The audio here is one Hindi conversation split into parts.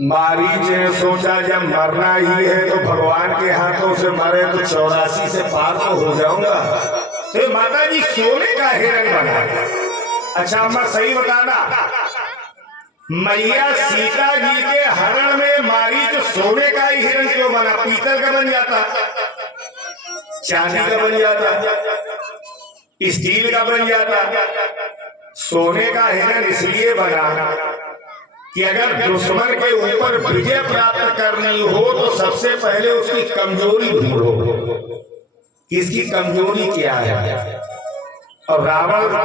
मारीच ने सोचा जब मरना ही है तो भगवान के हाथों से मरे तो 84 से पार तो हो जाऊंगा। तो माता जी सोने का हिरण बना। अच्छा अम्मा सही बताना, मैया सीता जी के हरण में मारीच सोने का ही हिरण क्यों बना? पीतल का बन जाता, चांदी का बन जाता, स्टील का बन जाता। सोने का हिरण इसलिए बना कि अगर दुश्मन के ऊपर विजय प्राप्त करनी हो तो सबसे पहले उसकी कमजोरी ढूंढो, इसकी कमजोरी क्या है। और रावण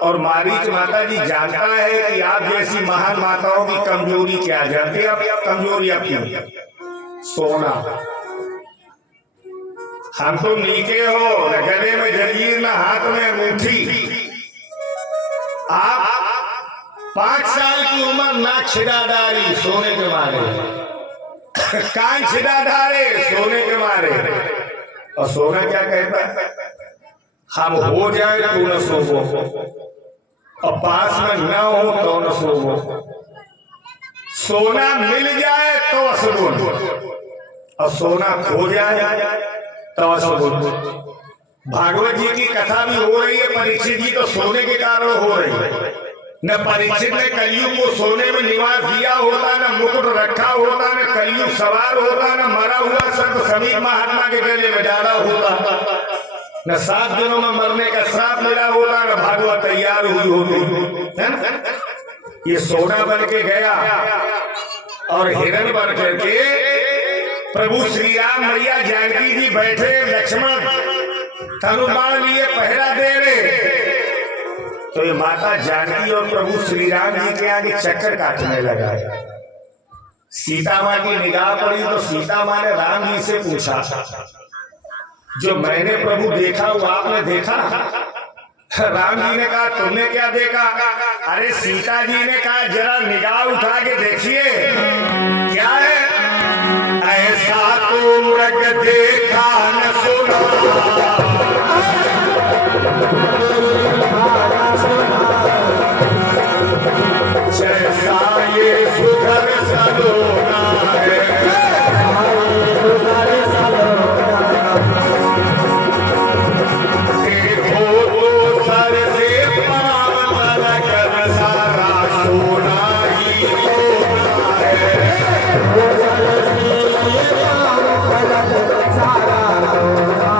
और मारीच माता जी जानता है कि आप जैसी महान माताओं की कमजोरी क्या जानते हैं। आप कमजोरी आपकी सोना, हम तो नीचे हो, न गले में जंजीर न हाथ में अंगूठी। आप 5 साल की उम्र ना छिड़ा डारी सोने के मारे, कान छिड़ा डारे सोने के मारे। और सोना क्या कहता है? हम हो जाए तो न सोवो, और पास में न हो तो न सोवो। सोना मिल जाए तो असगुन, और सोना खो जाए तो असगुन। भागवत जी की कथा भी हो रही है, परीक्षित जी तो सोने के कारण हो रही है। न परीक्षित ने कलयुग को सोने में निवास दिया होता, न मुकुट रखा होता, न कलयुग सवार होता, न मरा हुआ संत समीप महात्मा के गले में डाला होता, न 7 दिनों में मरने का श्राप मिला होता, न भागवत तैयार हुई होती। ये सोना बन के गया और हिरण बन करके प्रभु श्री राम मैया जानकी जी बैठे, लक्ष्मण धनुर्बाण लिए पहरा दे रहे। तो ये माता जानकी और प्रभु श्री राम जी के आगे चक्कर काटने लगा। सीता माँ की निगाह पड़ी तो सीता माँ ने राम जी से पूछा, जो मैंने प्रभु देखा वो आपने देखा? राम जी ने कहा तुमने क्या देखा? अरे सीता जी ने कहा जरा निगाह उठा के देखिए क्या है। ऐसा तो मृग देखा न सुना, जैसा ये सुघर सलोना है। देखो तो सर से पांव तक सारा सोना ही सोना है। सारा सोना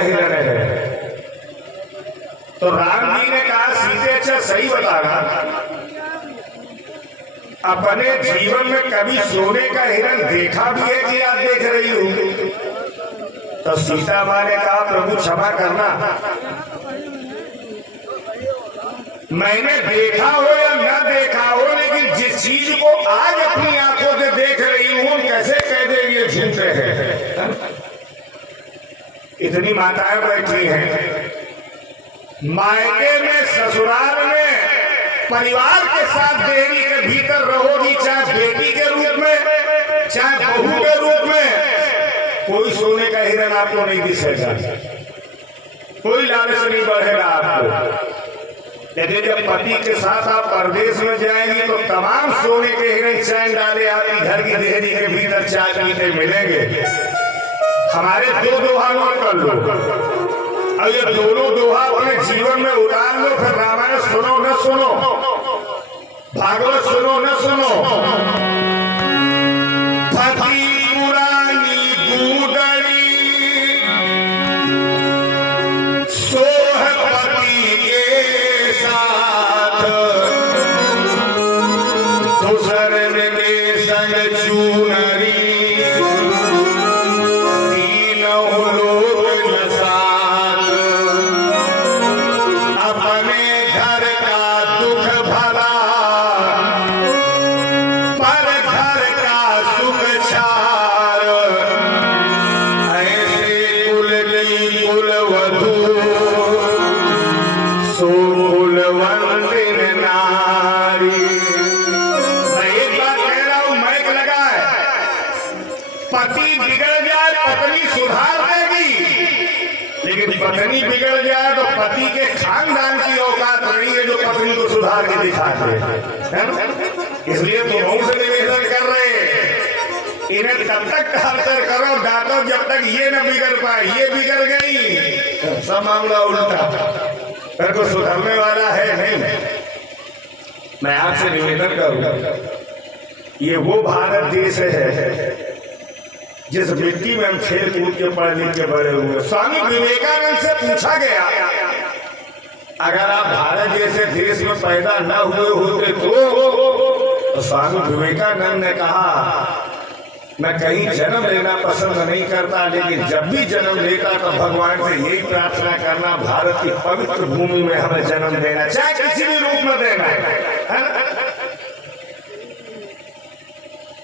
हिरण है। तो राम जी ने कहा सीते अच्छा सही बताना, अपने जीवन में कभी सोने का हिरण देखा भी है कि आप देख रही हो? तो सीता माँ ने कहा प्रभु क्षमा करना, मैंने देखा हो या न देखा हो, लेकिन जिस चीज को आज अपनी आंखों से देख रही हूं कैसे कह दे ये झूठे हैं। इतनी माताएं बैठी हैं, मायके में ससुराल में परिवार के साथ देहरी के भीतर रहोगी, चाहे बेटी के रूप में चाहे बहू के रूप में, कोई सोने का हिरण आपको नहीं दिखेगा, कोई लालच नहीं बढ़ेगा आपको। लेकिन जब पति के साथ आप परदेश में जाएंगी तो तमाम सोने के हिरण चैन डाले आपकी घर की देहरी के भीतर चाय पीते मिलेंगे। हमारे दो दोहा नोट कर लो, और ये दोनों दोहा अपने जीवन में उतार लो, फिर रामायण सुनो न सुनो, भागवत सुनो न सुनो। पति पुरानी गुदड़ी सोह पति के साथ, दूसरन के संग चूनरी, तीनों लोग न साथ, अपने घर का दुख भला पर घर का सुख छार, ऐसे कुल की कुलवधू सो कुलवंदिन नारी। मैं एक बात कह रहा हूं, मैक लगा है, पति बिगड़ जाए पत्नी सुधार देगी, लेकिन पत्नी बिगड़ जाए तो पति के खानदान की औकात नहीं है जो पत्नी को सुधार के दिखाते हैं। इसलिए तो बहुत से निवेदन कर रहे हैं, इन्हें तब तक टॉर्चर करो डांटो जब तक ये न बिगड़ पाए, ये बिगड़ गई सब मामला उल्टा, फिर को सुधरने वाला है नहीं। मैं आपसे निवेदन करूंगा, ये वो भारत देश है जिस मिट्टी में हम खेल कूद के पढ़ लिख के बड़े हुए। स्वामी विवेकानंद से पूछा गया, अगर आप भारत जैसे देश में पैदा न हुए होते तो स्वामी विवेकानंद ने कहा मैं कहीं जन्म लेना पसंद नहीं करता, लेकिन जब भी जन्म लेता तो भगवान से यही प्रार्थना करना भारत की पवित्र भूमि में हमें जन्म देना, चाहे किसी भी रूप में देना है ना?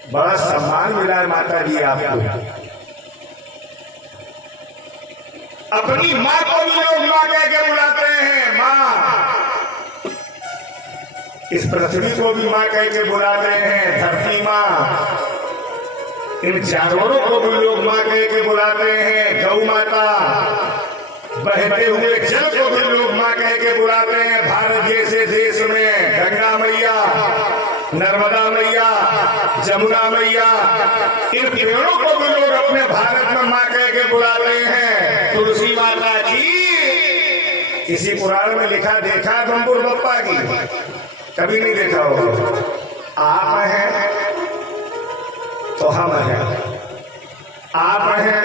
बड़ा सम्मान मिला है माता जी आपको। अपनी माँ को भी लोग माँ कह के बुलाते हैं, माँ। इस पृथ्वी को भी माँ कह के बुलाते हैं, धरती माँ। इन जानवरों को भी लोग माँ कह के बुलाते हैं, गौ माता। बहते हुए जल को भी लोग माँ कह के बुलाते हैं। भारत जैसे देश में गंगा मैया, नर्मदा मैया, जमुना मैया, इन पेड़ों को भी लोग अपने भारत में माँ कह के बुलाते हैं। तुलसी माता की किसी पुराण में लिखा देखा बम्बुर बप्पा की? कभी नहीं देखा होगा। आप हैं तो हम हैं, आप हैं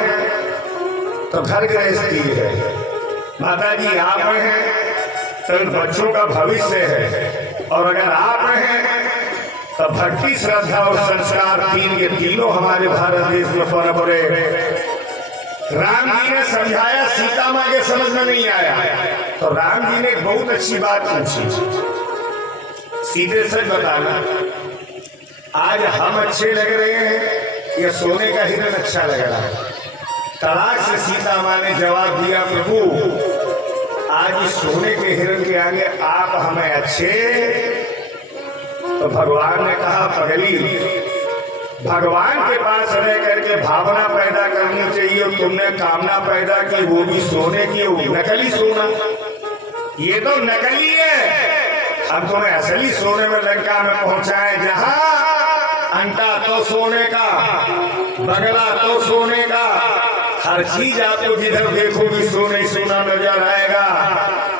तो घर गृहस्थी है, माता जी आप हैं तो इन बच्चों का भविष्य है, और अगर आप हैं तो भक्ति, श्रद्धा और संस्कार तीन के तीनों हमारे भारत देश में परंपरे। राम जी ने समझाया, सीता माँ के समझ में नहीं आया तो राम जी ने एक बहुत अच्छी बात पूछी, सीधे सच बताना, आज हम अच्छे लग रहे हैं या सोने का हिरण अच्छा लग रहा है? तड़ाक से सीता माँ ने जवाब दिया, प्रभु आज इस सोने के हिरण के आगे आप हमें अच्छे। तो भगवान ने कहा, पगली, भगवान के पास रह करके भावना पैदा करनी चाहिए, और तुमने कामना पैदा की वो भी सोने की, नकली सोना। ये तो नकली है, हम तुम्हें असली सोने में लंका में पहुंचाए, जहां अंटा तो सोने का, बगला तो सोने का, हर चीज आपको जिधर देखोगी सोने सोना नजर आएगा।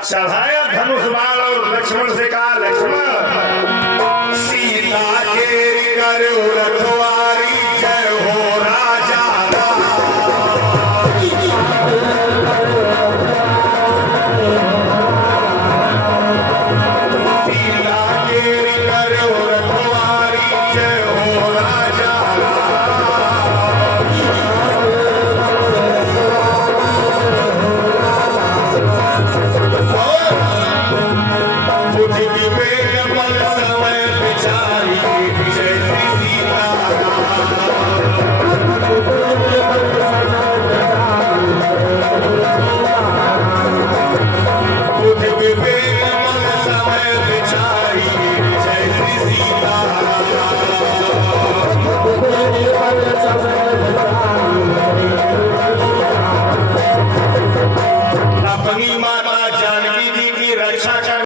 चढ़ाया धनुष बाण और लक्ष्मण से कहा, लक्ष्मण